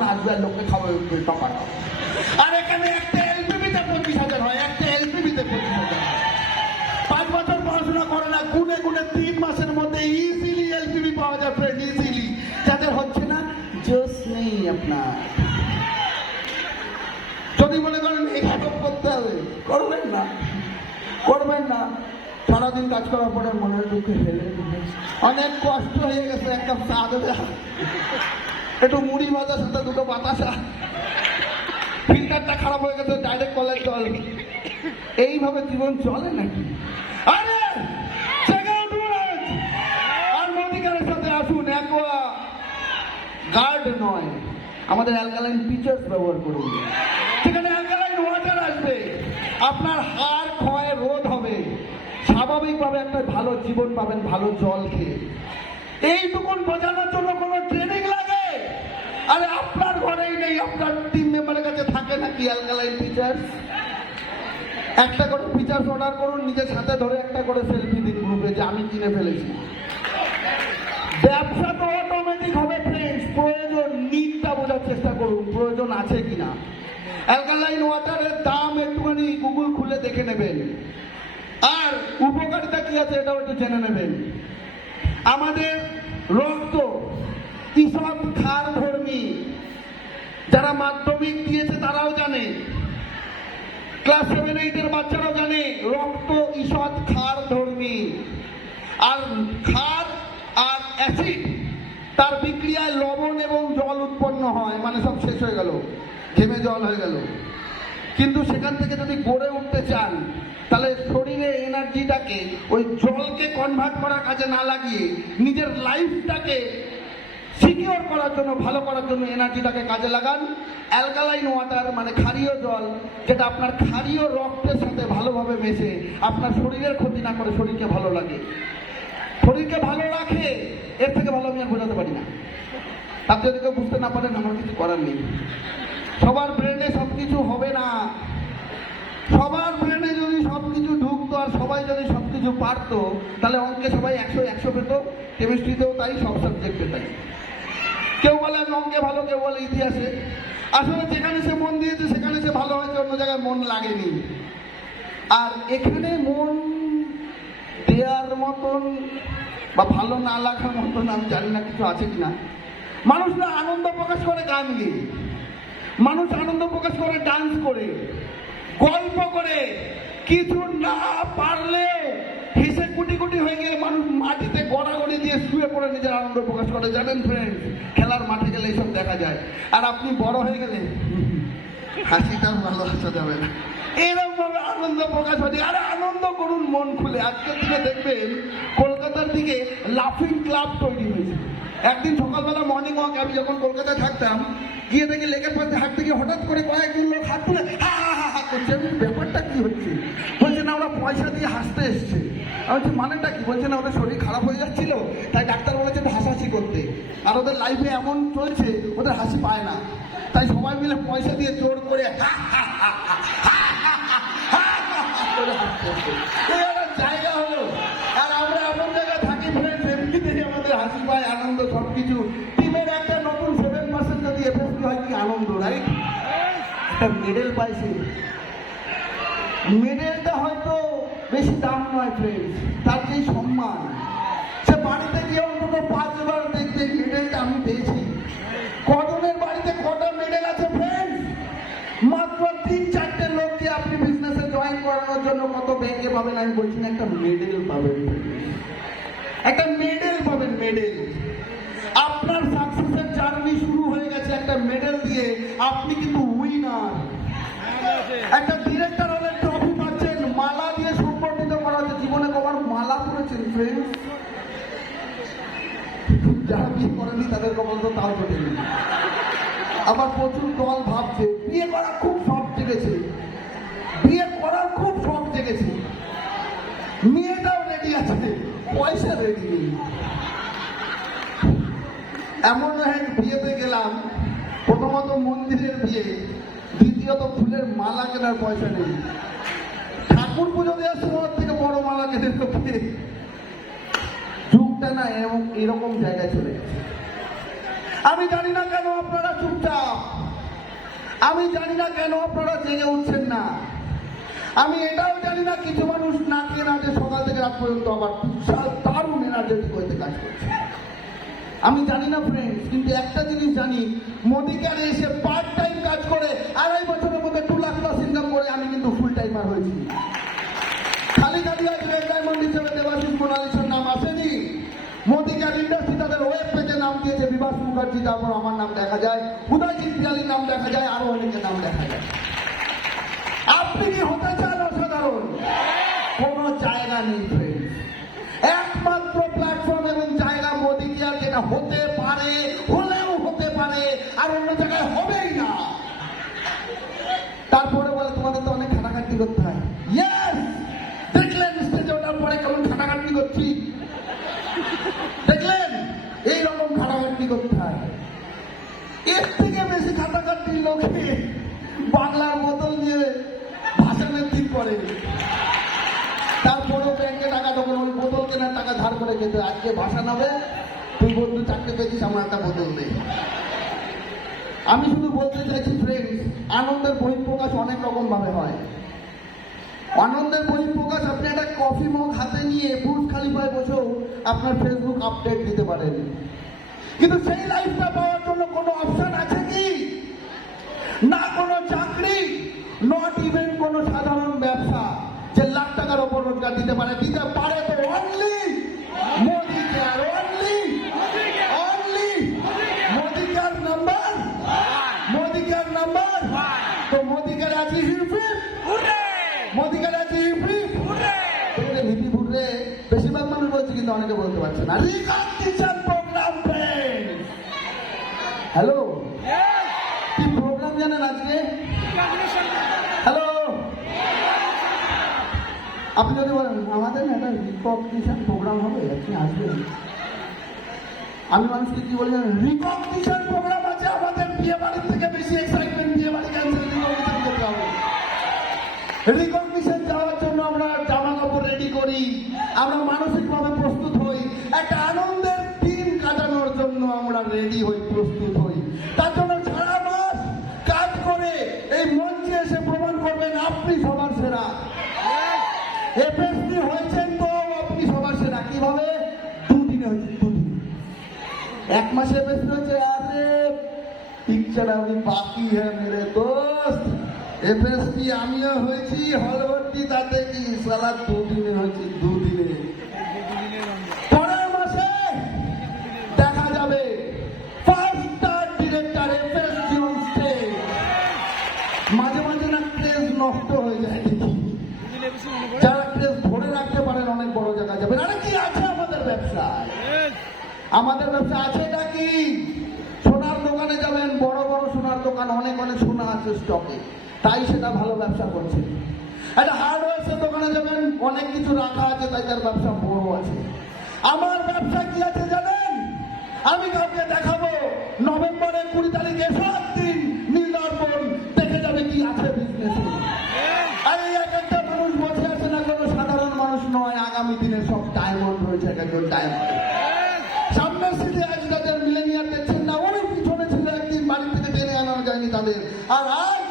লোকজন আসবে আর লোককে খাওয়াবে টাকাটা। আর এখানে একটা এলপিবিতে 25,000 হয়, একটা এলপিবিতে 25,000। 5 বছর পড়াশোনা করে না, গুনে গুনে 3 মাসের মধ্যে ইজিলি এলপিবি পাওয়া যায় ফ্রেন্ড, ইজিলি। যাদের হচ্ছে না, জোশ নেই আপনার। যদি মনে করেন এখানে করতে হবে, করবেন না, করবেন না। সারাদিন কাজ করার পরে মনের দুঃখে ফেলে অনেক কষ্ট হয়ে গেছে, এক কাপ চা দেবে, একটু মুড়ি ভাজার সাথে দুটো বাতাসা, ফিল্টারটা খারাপ হয়ে গেছে, ডাইরেক্ট কলের জল। এইভাবে জীবন চলে নাকি? আরে আর মদিকারের সাথে আসুন, অ্যাকোয়া গার্ড নয়, আমাদের অ্যালকালাইন পিচার্স ব্যবহার করুন। সেখানে অ্যালকালাইন ওয়াটার আসবে, আপনার হাড় ক্ষয় রোধ হবে, স্বাভাবিকভাবে একটা ভালো জীবন পাবেন ভালো জল খেয়ে। এইটুকুন বোঝানোর জন্য কোনো ট্রেনিং লাগে? আরে আপনার ঘরেই নেই, আপনার টিম মেম্বারের কাছে থাকে নাকি অ্যালকালাইন পিচার্স? একটা করে পিচার্স অর্ডার করুন, নিজের সাথে ধরে একটা করে সেলফি দিন গ্রুপে যে আমি কিনে ফেলেছি। ব্যবসা তো অটোমেটিক হবে ফ্রেন্ডস। প্রয়োজন নিডটা বোঝার চেষ্টা করুন, প্রয়োজন আছে কিনা। অ্যালকালাইন ওয়াটারের দাম একটুখানি গুগল খুলে দেখে নেবেন, আর উপকারিতা কি আছে এটাও একটু জেনে নেবেন। আমাদের রক্ত ঈষৎ ক্ষার ধর্মী, যারা মাধ্যমিক দিয়েছে তারাও জানে, ক্লাস 7-8 বাচ্চারাও জানে রক্ত ঈষৎ ক্ষার ধর্মী। আর ক্ষার আর অ্যাসিড তার বিক্রিয়ায় লবণ এবং জল উৎপন্ন হয়, মানে সব শেষ হয়ে গেল, ঘেমে জল হয়ে গেল। কিন্তু সেখান থেকে যদি গড়ে উঠতে চান, তাহলে শরীরে এনার্জিটাকে ওই জলকে কনভার্ট করার কাজে না লাগিয়ে নিজের লাইফটাকে সিকিউর করার জন্য, ভালো করার জন্য এনার্জিটাকে কাজে লাগান। অ্যালকালাইন ওয়াটার মানে ক্ষারীয় জল, যেটা আপনার ক্ষারীয় রক্তের সাথে ভালোভাবে মেশে আপনার শরীরের ক্ষতি না করে শরীরকে ভালো লাগে, শরীরকে ভালো রাখে। এর থেকে ভালো আমি আর বোঝাতে পারি না। তার যদি কেউ বুঝতে না পারেন আমার কিছু করার নেই। সবার ব্রেনে সবকিছু হবে না, সবার ব্রেনে যদি সবকিছু ঢুকতো আর সবাই যদি সবকিছু পারতো, তাহলে অঙ্কে সবাই 100 পেত, কেমিস্ট্রিতেও তাই, সব সাবজেক্টে তাই। কেউ বলে আমি অঙ্কে ভালো, কেউ বলে ইতিহাসে। আসলে যেখানে সে মন দিয়েছে সেখানে সে ভালো হয়েছে, অন্য জায়গায় মন লাগেনি। আর এখানে মন দেওয়ার মতন বা ভালো না লাগার মতন আমি জানি না কিছু আছে কিনা। মানুষরা আনন্দ প্রকাশ করে গান গিয়ে, মানুষ আনন্দ প্রকাশ করে ডান্স করে, গল্প করে, কিছু না পারলেও হেসে কুটি কুটি হয়ে গিয়ে মানুষ মাটিতে গড়াগড়ি দিয়ে শুয়ে পড়ে নিজের আনন্দ প্রকাশ করে। জানেন ফ্রেন্ড, খেলার মাঠে গেলে এইসব দেখা যায়। আর আপনি বড় হয়ে গেলে হাসিটাও ভালো আসা যাবে না, এরকম ভাবে আনন্দ প্রকাশ হয়। আরে আনন্দ করুন মন খুলে। আজকের দিনে দেখবেন কলকাতার দিকে লাফিং ক্লাব তৈরি হয়েছে। একদিন সকালবেলা মর্নিং ওয়াক আমি যখন কলকাতায় থাকতাম, গিয়ে দেখি লেকের পাশে হাঁটতে গিয়ে হঠাৎ করে কয়েকজন লোক হাত তুলে হা হা হা হা করছে। আমি ব্যাপারটা কি হচ্ছে? বলছে না ওরা পয়সা দিয়ে হাসতে এসছে। আমি বলছি মানেটা কি? বলছে না ওদের শরীর খারাপ হয়ে যাচ্ছিল, তাই ডাক্তার বলেছে হাসাহাসি করতে। আর ওদের লাইফে এমন চলছে ওদের হাসি পায় না, তাই সবাই মিলে পয়সা দিয়ে জোর করে জায়গা হলো। আর আমরা এমন জায়গায় থাকি ফ্রেন্ড, এমনিতেই আমাদের হাসি পায়, আনন্দ সবকিছু। টিমের একটা নতুন 7% যদি এফএসপি হয় কি আনন্দ, রাইট? একটা মেডেল পাইছে, মেডেলটা হয়তো বেশি দাম নয় ফ্রেন্ড, তার যেই সম্মান, সে বাড়িতে গিয়ে অন্তত 5 বার দেখতে মেডেলটা আমি পেয়েছি। কজনের বাড়িতে কটা মেডেল আছে ফ্রেন্ড? মাত্র 3-4টে লোককে আপনি বিজনেসে জয়েন করানোর জন্য কত ব্যাংকে পাবেন আমি বলছি না, একটা মেডেল পাবেন, একটা মেডেল পাবেন, মেডেল। আপনার সাকসেসের জার্নি শুরু হয়ে গেছে একটা মেডেল দিয়ে। আপনি কিন্তু উইনার। একটা ডিরেক্টর হলে ট্রফি পাচ্ছেন, মালা দিয়ে সম্বর্ধিত করা হচ্ছে। জীবনে কবার মালা পড়েছেন ফ্রেন্ড? যারা বিয়ে করেনি তাদের কপাল তো তাও জোটেনি। আবার প্রচুর দল ভাবছে বিয়ে করার খুব শখ জেগেছে, বিয়ে করার খুব শখ জেগেছে, মেয়েটাও রেডি আছে, পয়সা রেডি নেই। এমন এক বিয়েতে গেলাম, প্রথমত মন্দিরের বিয়ে, দ্বিতীয়ত ফুলের মালা কেনার পয়সা নেই। ঠাকুর পুজো দেওয়ার সময় থেকে বড় মালা কেনে লোকে। যুগটা না এরকম জায়গায় চলে গেছে। আমি জানি না কেন আপনারা চুপচাপ। আমি জানি না কেন আপনারা জেগে উঠছেন না। আমি এটাও জানি না কিছু মানুষ না খেয়ে না যে সকাল থেকে রাত পর্যন্ত আবার বিশাল দারুণ এনার্জেটিক হইতে কাজ করছে। আমি জানি না ফ্রেন্ডস, কিন্তু একটা জিনিস জানি, মোদি কেয়ারে এসে পার্ট টাইম কাজ করে 2.5 বছরের মধ্যে 2 লাখ প্লাস ইনকাম করে আমি কিন্তু ফুল টাইমার হয়েছি। খালি খালি আজ রেড ডায়মন্ড হিসেবে দেবাশিস মোনালিসার নাম আসেনি। মোদি কেয়ার ইন্ডাস্ট্রি তাদের ওয়েব পেজে নাম দিয়েছে বিভাস মুখার্জি, তারপর আমার নাম দেখা যায়, উদয়জিৎ পিয়ালির নাম দেখা যায়, আরো অনেকের নাম দেখা যায়। আপনি কি হতে চান অসাধারণ? কোনো জায়গা নেই ফ্রেন্ডস, একমাত্র প্ল্যাটফর্ম এবং জায়গা মোদি কেয়ার, যেটা হতে পারে, হলেও হতে পারে, আর অন্য জায়গায় হবেই না। তারপরে বলে তোমাদের তো অনেক খাটাখাটনি করতে হয়। ইয়েস, দেখলেন স্টেজে ওঠার পরে কেমন খাটাখাটনি করছি? দেখলেন এইরকম খাটাখাটনি করতে হয়। এর থেকে বেশি খাটাখাটনি লোকে বাংলার বোতল নিয়ে ভাষণের ঠিক করে, তারপরেও ব্যাংকে টাকা তখন ওই বোতল কেনার টাকা ধার করে খেতে। আজকে ভাষা নামে তুই বন্ধু চাকরি পেয়েছিস, আমার একটা বোতল নেই। আমি শুধু বলতে চাইছি ফ্রেন্ডস, আনন্দের বহিঃপ্রকাশ অনেক রকম ভাবে হয়। আনন্দের বহিঃপ্রকাশ আপনি একটা কফি মগ হাতে নিয়ে বুর্জ খালিফায় বসেও আপনার ফেসবুক আপডেট দিতে পারেন, কিন্তু সেই লাইফটা পাওয়ার জন্য কোনো অপশন আছে কি? না কোনো চাকরি, নট ইভেন কোনো সাধারণ ব্যবসা যে লাখ টাকার ওপর রোজগার দিতে পারে তো only Modi care, only Modi care number, Modi care number. তো মোদি কেয়ার আছে হিপি, মোদি কেয়ার আছে হিপি হিপি ঘুরে বেশিরভাগ মানুষ বলছে, কিন্তু অনেকে বলতে পারছে না। রিকগনিশন প্রোগ্রাম ফ্রেন্ডস, হ্যালো, কি প্রোগ্রাম জানেন আজকে? হ্যালো, আপনি যদি বলেন আমাদের না একটা রিকগনিশন প্রোগ্রাম হবে, আপনি আসবেন, আমি মানুষকে কি বলি জানেন? রিকগনিশন প্রোগ্রাম আছে আমাদের, বিয়ে বাড়ির থেকে বেশি এক্সাইটমেন্ট বিয়ে বাড়ি ক্যান্সেল, রিকগনিশন যেতে হবে। রিকগনিশন যাওয়ার জন্য আমরা জামা কাপড় রেডি করি, আমরা মানসিকভাবে প্রস্তুত হই, একটা আনন্দের দিন কাটানোর জন্য আমরা রেডি হই, প্রস্তুত হই। তার জন্য সারা মাস কাজ করে এই মঞ্চে এসে প্রমাণ করবেন আপনি সবার সেরা। এফএসপি হয়েছেন তো আপনি সবার সেরা। কিভাবে? 2 দিনে হয়েছে, 2 দিন। 1 মাসে এফএসপি হয়েছে, আরে পিকচার আমি বাকি হ্যাঁ মেরে দোস্ত, এফএসপি আমিও হয়েছি হল ভর্তি, তাতে কি সালা 2 দিনে হয়েছে, 2 দিনে। পরের মাসে দেখা যাবে first star director FSP on stage. মাঝে মাঝে না ক্রেজ নষ্ট হয়ে যায়, যারা ক্রেজ ধরে রাখতে পারেন অনেক বড় জায়গায় যাবেন। আরে কি আছে আমাদের ব্যবসায়? আমাদের ব্যবসা আছে এটা কি? সোনার দোকানে যাবেন, বড় বড় সোনার দোকান, অনেক অনেক সোনা আছে স্টকে, তাই সেটা ভালো ব্যবসা করছে। একটা হার্ডওয়্যার দোকানে যাবেন, অনেক কিছু রাখা আছে, তাই তার ব্যবসা বড় আছে। আমার ব্যবসা কি আছে জানেন? আমি কাউকে দেখাবো নভেম্বরের 20 তারিখে 7 দিন নীলদর্পণ দেখে যাবে কি আছে বিজনেসে। আর এই এক একটা মানুষ বসে আছে না, কোনো সাধারণ মানুষ নয়, আগামী দিনে সব ডায়মন্ড রয়েছে, এক একজন ডায়মন্ড। সামনের সিটে আজ তাদের মিলেনিয়ার দেখছেন না, ওই পিছনে ছিল একদিন, বাড়ি থেকে টেনে আনানো যায়নি তাদের। আর আজ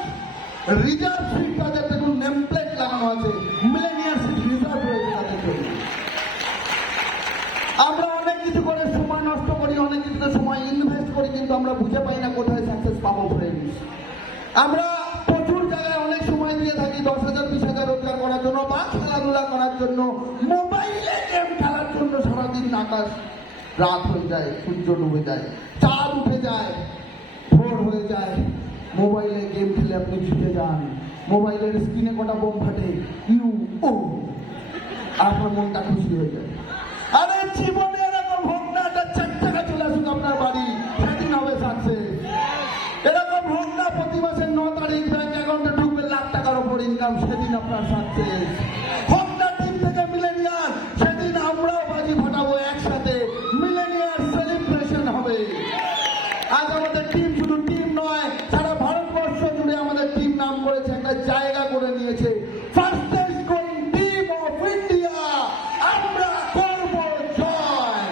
রিজার্ভ সিট তাদের দেখুন, নেম প্লেট লাগানো আছে, মিলেনিয়ার সিট রিজার্ভ রয়েছে তাদের জন্য। আমরা অনেক কিছু করে সময় নষ্ট করি, অনেক কিছুতে সময় ইনভেস্ট করি, কিন্তু আমরা বুঝে পাই না কোথায় সাকসেস পাবো ফ্রেন্ডস। আমরা প্রচুর জায়গায় অনেক সময় দিয়ে থাকি 10,000 20,000 রোজগার করার জন্য, বা খেলাধুলা করার জন্য, মোবাইলে গেম খেলার জন্য। সারাদিন আকাশ রাত হয়ে যায়, সূর্য ডুবে যায়, চাঁদ উঠে যায়, ভোর হয়ে যায়, মোবাইলে গেম খেলে আপনি ছুটে যান, মোবাইলের স্ক্রিনে কটা বোম ফাটে, আপনার মনটা খুশি হয়ে যায়। আরে জীবনে এরকম হোক না, একটা 4 টাকা চলে আসুক আপনার বাড়ি, সেদিন হবে সাকসেস। এরকম হোক না প্রতি মাসের 9 তারিখ ব্যাংক অ্যাকাউন্টে ঢুকবে লাখ টাকার উপর ইনকাম, সেদিন আপনার সাকসেস। হোক না টিম থেকে মিলেনিয়ার, সেদিন আমরাও বাজি ফাটাবো একসাথে, মিলেনিয়ার সেলিব্রেশন হবে। আজ আমাদের টিম শুধু টিম নয়, সারা ভারতবর্ষ জুড়ে আমাদের টিম নাম করেছে, একটা জায়গা করে নিয়েছে, fastest growing team of India. আমরা করব জয়,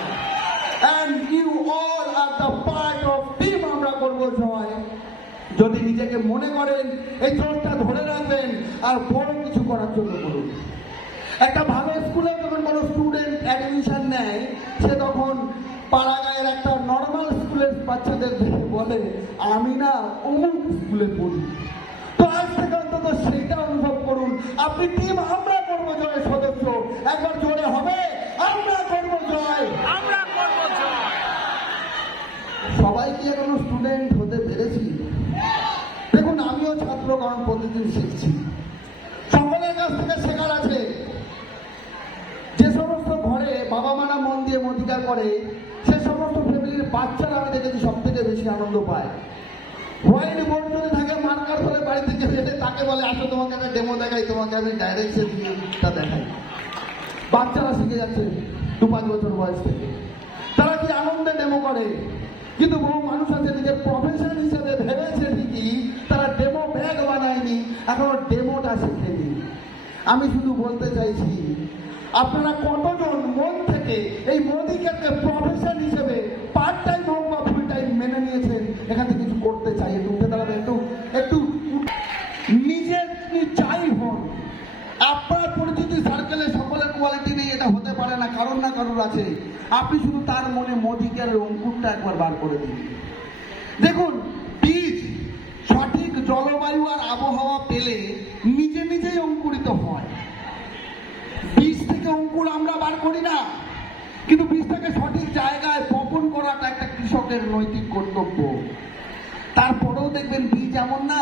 and you all are the part of team. আমরা করব জয়। যদি নিজেকে মনে করেন এই জোরটা ধরে রাখবেন আর বড় কিছু করার জন্য করুন। একটা ভালো স্কুলে যখন কোনো স্টুডেন্ট অ্যাডমিশন নেয়, সে তখন পাড়াগাঁয়ের একটা নর্মাল স্কুলের বাচ্চাদের দেখে বলে আমি না অমুক স্কুলে পড়ি। তো আজ থেকে অন্তত সেইটা অনুভব করুন। আপনি টিম আমরা করবো জয় সদস্য, একবার জোরে হবে আমরা করবো জয়, আমরা করবো জয়। সবাই কি এখনো স্টুডেন্ট হতে পেরেছি? দেখুন, আমিও ছাত্র, কারণ প্রতিদিন শিখছি। সকলের কাছ থেকে শেখার আছে। যে সমস্ত ঘরে বাবা মারা মন দিয়ে অধিকার করে, সে সমস্ত ফ্যামিলির বাচ্চারা আমি দেখেছি সব থেকে বেশি আনন্দ পায়। হোয়াইট বোর্ড যদি থাকে, মার্কার ধরে বাড়ি থেকে যেতে তাকে বলে আসো তোমাকে একটা ডেমো দেখাই, তোমাকে আমি ডাইরেকশনটা দেখাই। বাচ্চারা শিখে যাচ্ছে 2-5 বছর বয়স থেকে। তারা কি আনন্দে ডেমো করে। কিন্তু বহু মানুষ আছে নিজের প্রফেশন হিসেবে ভেবেছে ঠিকই, তারা ডেমো ব্যাগ বানায়নি, এখনো ডেমোটা শিখেনি। আমি শুধু বলতে চাইছি, আপনারা কতজন মন থেকে এই মোদিকে প্রফেশন হিসেবে পার্ট টাইম হোক বা ফুল টাইম মেনে নিয়েছেন, এখান থেকে কিছু করতে চাই? একটু উঠে দাঁড়াবে, একটু নিজের চাই হন। আপনার পরিচিতি সার্কেলে সকলের কোয়ালিটি নেই, এটা হতে পারে না, কারণ না কারোর আছে। আপনি শুধু তার মনে মোদিকে আর অঙ্কুরটা একবার বার করে দিন। দেখুন, বীজ সঠিক জলবায়ু আর আবহাওয়া পেলে নিজে নিজেই অঙ্কুরিত হয়। বীজ থেকে অঙ্কুর আমরা বার করি না, কিন্তু বীজটাকে সঠিক জায়গায় বপন করাটা একটা কৃষকের নৈতিক কর্তব্য। তারপরেও দেখবেন বীজ এমন না,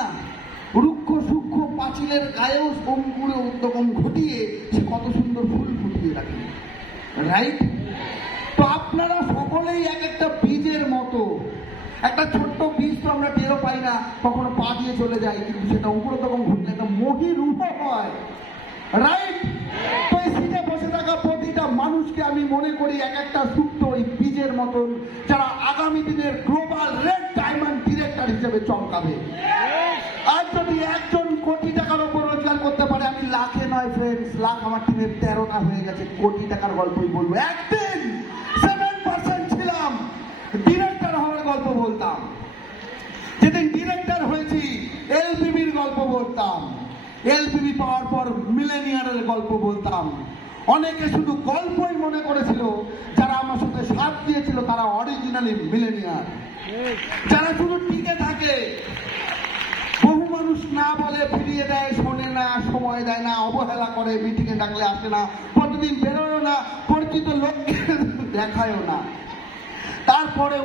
রুক্ষ সূক্ষ্ম পাঁচিলের গায়েও অঙ্কুরে উদ্যম ঘটিয়ে সে কত সুন্দর ফুল ফুটিয়ে রাখে, রাইট? তো আপনারা সকলেই এক একটা বীজের মতো। একটা ছোট্ট বীজ তো আমরা টেরও পাই না, কখনো পা দিয়ে চলে যায়, কিন্তু সেটা অঙ্কুরোদ্গম ঘটলে একটা মহিরূপ হয়, রাইট? তো এই সিটে বসে থাকা প্রতিটা মানুষকে আমি মনে করি এক একটা সুপ্ত ওই বীজের মতন, যারা আগামী দিনের গ্লোবাল রেড ডায়মন্ড ডিরেক্টর হিসেবে চমকাবে। আর যদি একজন কোটি টাকার উপর রোজগার করতে পারে, আমি লাখে নয় ফ্রেন্ডস, লাখ আমার টিমের 13টা হয়ে গেছে, কোটি টাকার গল্পই বলবো। একদিন 7% ছিলাম, ডিরেক্টর হওয়ার গল্প বলতাম। যেদিন ডিরেক্টর হয়েছি এলপিবির গল্প বলতাম, এলপিবি পাওয়ার পর মিলেনিয়ারের গল্প বলতাম। অনেকে শুধু গল্পই মনে করেছিল, যারা আমার সাথে সাথ দিয়েছিল তারা অরিজিনালি মিলেনিয়ার। যারা শুধু টিকে থাকে, বহু মানুষ না বলে, ফিরিয়ে দেয়, শোনে না, সময় দেয় না, অবহেলা করে, মিটিংয়ে ডাকলে আসে না, প্রতিদিন বেরোয় না, পরিচিত লোককে দেখায়ও না। তারপরে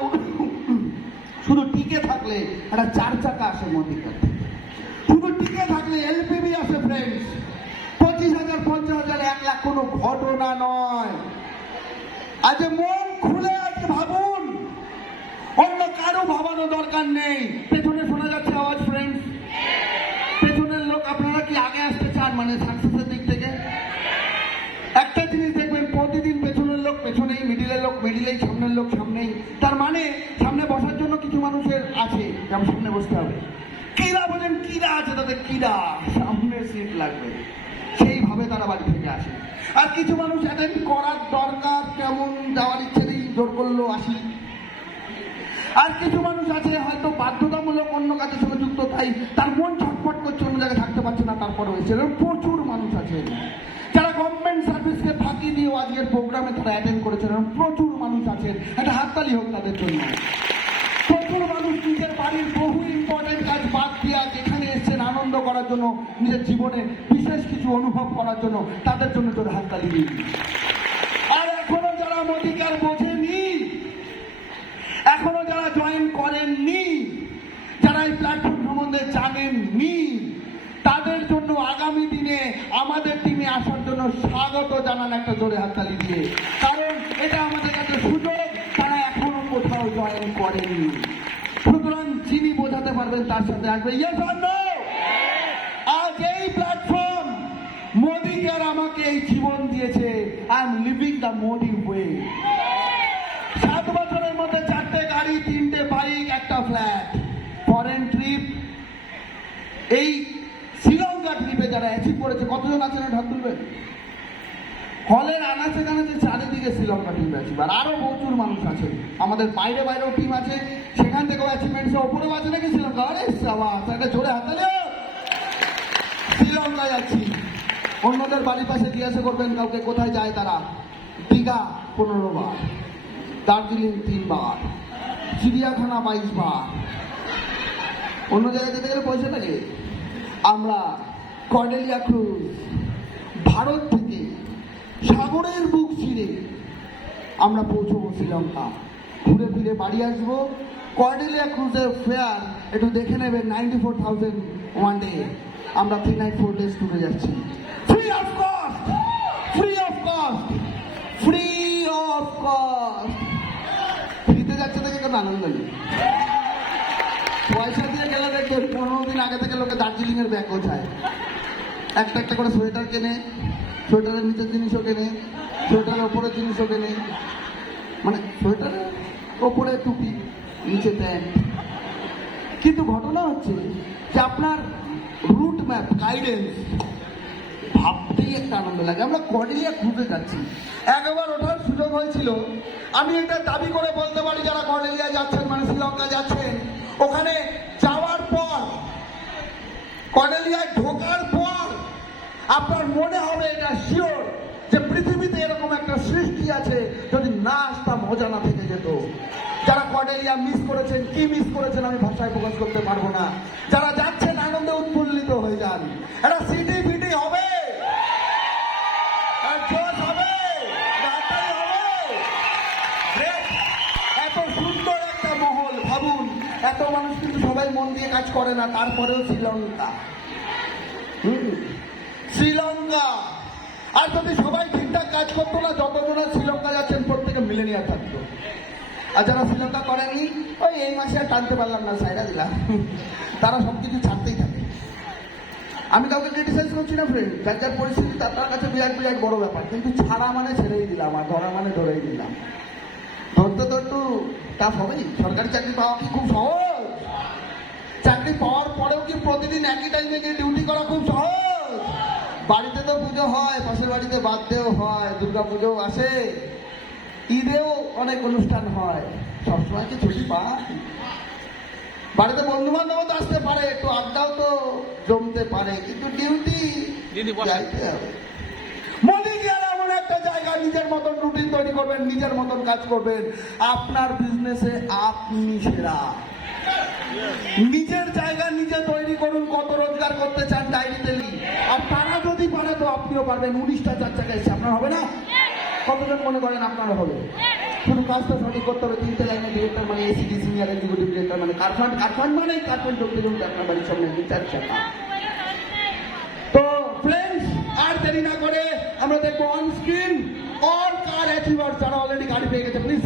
শুধু টিকে থাকলে একটা 4 চাকা আসে মন্দির, শুধু টিকে থাকলে এলপিবি আসে ফ্রেন্ডস। 25,000, 50,000, 1 লাখ কোনো ঘটনা নয়। আজ মন খুলে আজকে ভাবুন, অন্য কারো ভাবানো দরকার নেই। পেছনে শোনা যাচ্ছে আওয়াজ ফ্রেন্ডস? পেছনের লোক আপনারা কি আগে আসতে চান, মানে সাকসেসের দিক থেকে? একটা জিনিস দেখবেন, প্রতিদিন পেছনের লোক পেছনেই, মিডিলের লোক মিডিলেই, সামনের লোক সামনেই। তার মানে সামনে বসার জন্য কিছু মানুষের আছে, যেমন সামনে বসতে হবে। কিরা বলেন, কিরা আছে তাদের, কিরা সামনে সিট লাগবে, সেইভাবে তারা বাড়ি থেকে আসে। আর কিছু মানুষ অ্যাটেন্ড করার দরকার, কেমন যাওয়ার ইচ্ছে নেই, জোর করলো আসি। আর কিছু মানুষ আছে হয়তো বাধ্যতামূলক অন্য কাজের সঙ্গে যুক্ত, তাই তার মন ছটফট করছে, অন্য জায়গায় থাকতে পারছে না, তারপরে হয়েছে। প্রচুর মানুষ আছে যারা গভর্নমেন্ট সার্ভিসকে ফাঁকি দিয়ে আজকের প্রোগ্রামে তারা অ্যাটেন্ড করেছেন, প্রচুর মানুষ আছেন, একটা হাততালি হোক তাদের জন্য। প্রচুর মানুষ নিজের বাড়ির বহু ইম্পর্টেন্ট কাজ বাদ দিয়ে যেখানে এসেছেন আনন্দ করার জন্য, নিজের জীবনে বিশেষ কিছু অনুভব করার জন্য, তাদের জন্য তোর হাততালি দিন। আর এখনো যারা মোদিকার বোঝেনি, এখনো যারা জয়েন করেননি, যারা এই প্ল্যাটফর্ম সম্বন্ধে জানেননি, তাদের জন্য আগামী দিনে আমাদের টিমে আসার জন্য স্বাগত জানান একটা জোরে হাততালি দিয়ে। কারণ এটা আমাদের কাছে সুযোগ, তারা এখনো কোথাও জয়েন করেনি। সুতরাং যিনি বোঝাতে পারবেন তার সাথে আসবে। আজ এই প্ল্যাটফর্ম মোদিকে আর আমাকে এই জীবন দিয়েছে। I am living the Modi way. 7 বছরের মধ্যে 4টে গাড়ি, 3টে বাইক, একটা ফ্ল্যাট, ফরেন ট্রিপ। এই শ্রীলঙ্কা ট্রিপে যারা অ্যাচিভ করেছে, কতজন আছেন হাত তুলবেন? হলের আনাচে কানাচে চারিদিকে শ্রীলঙ্কা টিম আছে, আর আরো প্রচুর মানুষ আছে, আমাদের বাইরে বাইরেও টিম আছে, সেখান থেকেও অ্যাচিভমেন্টস ওপরেও আছে নাকি শ্রীলঙ্কা। আরে সাবাস, একটা জোরে হাতালে। শ্রীলঙ্কায় যাচ্ছি, অন্যদের বাড়ির পাশে জিজ্ঞাসা করবেন কাউকে কোথায় যায় তারা। দীঘা 15 বার, দার্জিলিং 3 বার, চিড়িয়াখানা 22 বার। অন্য জায়গায় যেতে গেলে পয়সা লাগে। আমরা কর্নেলিয়া ক্রুজ, ভারত থেকে সাগরের বুক ছিঁড়ে আমরা পৌঁছবো শ্রীলঙ্কা, ঘুরে ফিরে বাড়ি আসবো। কর্নেলিয়া ক্রুজের ফেয়ার একটু দেখে নেবেন, 94,000 ওয়ান ডে। আমরা 3 নাইট 4 ডেজ ট্যুরে যাচ্ছি, free of cost, free of cost, free of cost. ফ্রিতে যাচ্ছে দেখে কোনো আনন্দ নেই। পয়সা দিয়ে গেলে দেখবেন 15 দিন আগে থেকে লোকে দার্জিলিং এর ব্যাগ গোছায়, একটা একটা করে সোয়েটার কেনে, সোয়েটারের নিচের জিনিসও কেনে, সোয়েটারের ওপরের জিনিসও কেনে, মানে সোয়েটারের ওপরে টুপি, নিচে প্যান্ট। কিন্তু ঘটনা হচ্ছে যে আপনার রুট ম্যাপ গাইডেন্স ভাবতেই একটা আনন্দ লাগে। আমরা কর্নেলিয়া ক্রুজে যাচ্ছি, একবার ওঠার সুযোগ হয়েছিল। আমি এটা দাবি করে বলতে পারি, যারা কর্নেলিয়া যাচ্ছেন মানে শ্রীলঙ্কা যাচ্ছেন, ওখানে যাওয়ার পর, কর্নেলিয়ায় ঢোকার পর আপনার মনে হবে এটা শিওর যে পৃথিবীতে এরকম একটা সৃষ্টি আছে, যদি না আসতাম মজা না থেকে যেত। যারা কর্নেলিয়া মিস করেছেন, কি মিস করেছেন আমি ভাষায় প্রকাশ করতে পারবো না। যারা যাচ্ছেন আনন্দে উৎফুল্লিত হয়ে যান, একটা সিটি ফিটি হবে, জোশ হবে, রাতাই হবে। এত সুন্দর একটা মহল, ভাবুন এত মানুষ কিন্তু সবাই মন দিয়ে কাজ করে না, তারপরেও শ্রীলঙ্কা, শ্রীলঙ্কা। আর যদি সবাই ঠিকঠাক কাজ করতো না, যতজনা শ্রীলঙ্কা যাচ্ছেন প্রত্যেকে মিলেনিয়ার থাকতো। আর যারা শ্রীলঙ্কা করেননি, ওই এই মাসে আর টানতে পারলাম না, সাইডা দিলাম, তারা সবকিছু ছাড়তেই থাকে। আমি কাউকে ক্রিটিসাইজ করছি না ফ্রেন্ড, যার যার পরিস্থিতি তার কাছে বিরাট বিরাট বড় ব্যাপার, কিন্তু ছাড়া মানে ছেড়েই দিলাম, আর ধরা মানে ধরেই দিলাম। ধরতে তো একটু টাফ হবেই। সরকারি চাকরি পাওয়া কি খুব সহজ? চাকরি পাওয়ার পরেও কি প্রতিদিন একই টাইমে গিয়ে ডিউটি করা খুব সহজ? বাড়িতে তো পুজো হয়, পাশের বাড়িতে বার্থডেও হয়, দুর্গা পুজোও আসে, ঈদেও অনেক অনুষ্ঠান হয়, সবসময় কি ছুটি পায়? বাড়িতে বন্ধু বান্ধব তো আসতে পারে, একটু আড্ডাও তো জমতে পারে, কিন্তু ডিউটি যাইতে হবে। মোদি গিয়ার এমন একটা জায়গা, নিজের মতন রুটিন তৈরি করবেন, নিজের মতন কাজ করবেন, আপনার বিজনেসে আপনি সেরা। নিজের জায়গা নিজে তৈরি করুন, কত রোজগার করতে চান ডায়েরিতে লিখুন। আর তারা যদি পারে তো আপনিও পারবেন। 19টা 4 চাকা এসে আপনার হবে না? কতজন মনে করেন আপনারা হবে? শুধু কাজটা সঠিক করতে হবে। 3টে লাইনে ডিরেক্টর মানে এসিডি, সিনিয়র এক্সিকিউটিভ ডিরেক্টর মানে কারফান্ড, কারফান্ড মানে কারফান্ড করতে যাবেন আপনার বাড়ির সামনে 4 চাকা। তো ফ্রেন্ডস, আর দেরি না করে আমরা দেখবো on screen all car achiever যারা অলরেডি গাড়ি পেয়ে গেছে। প্লিজ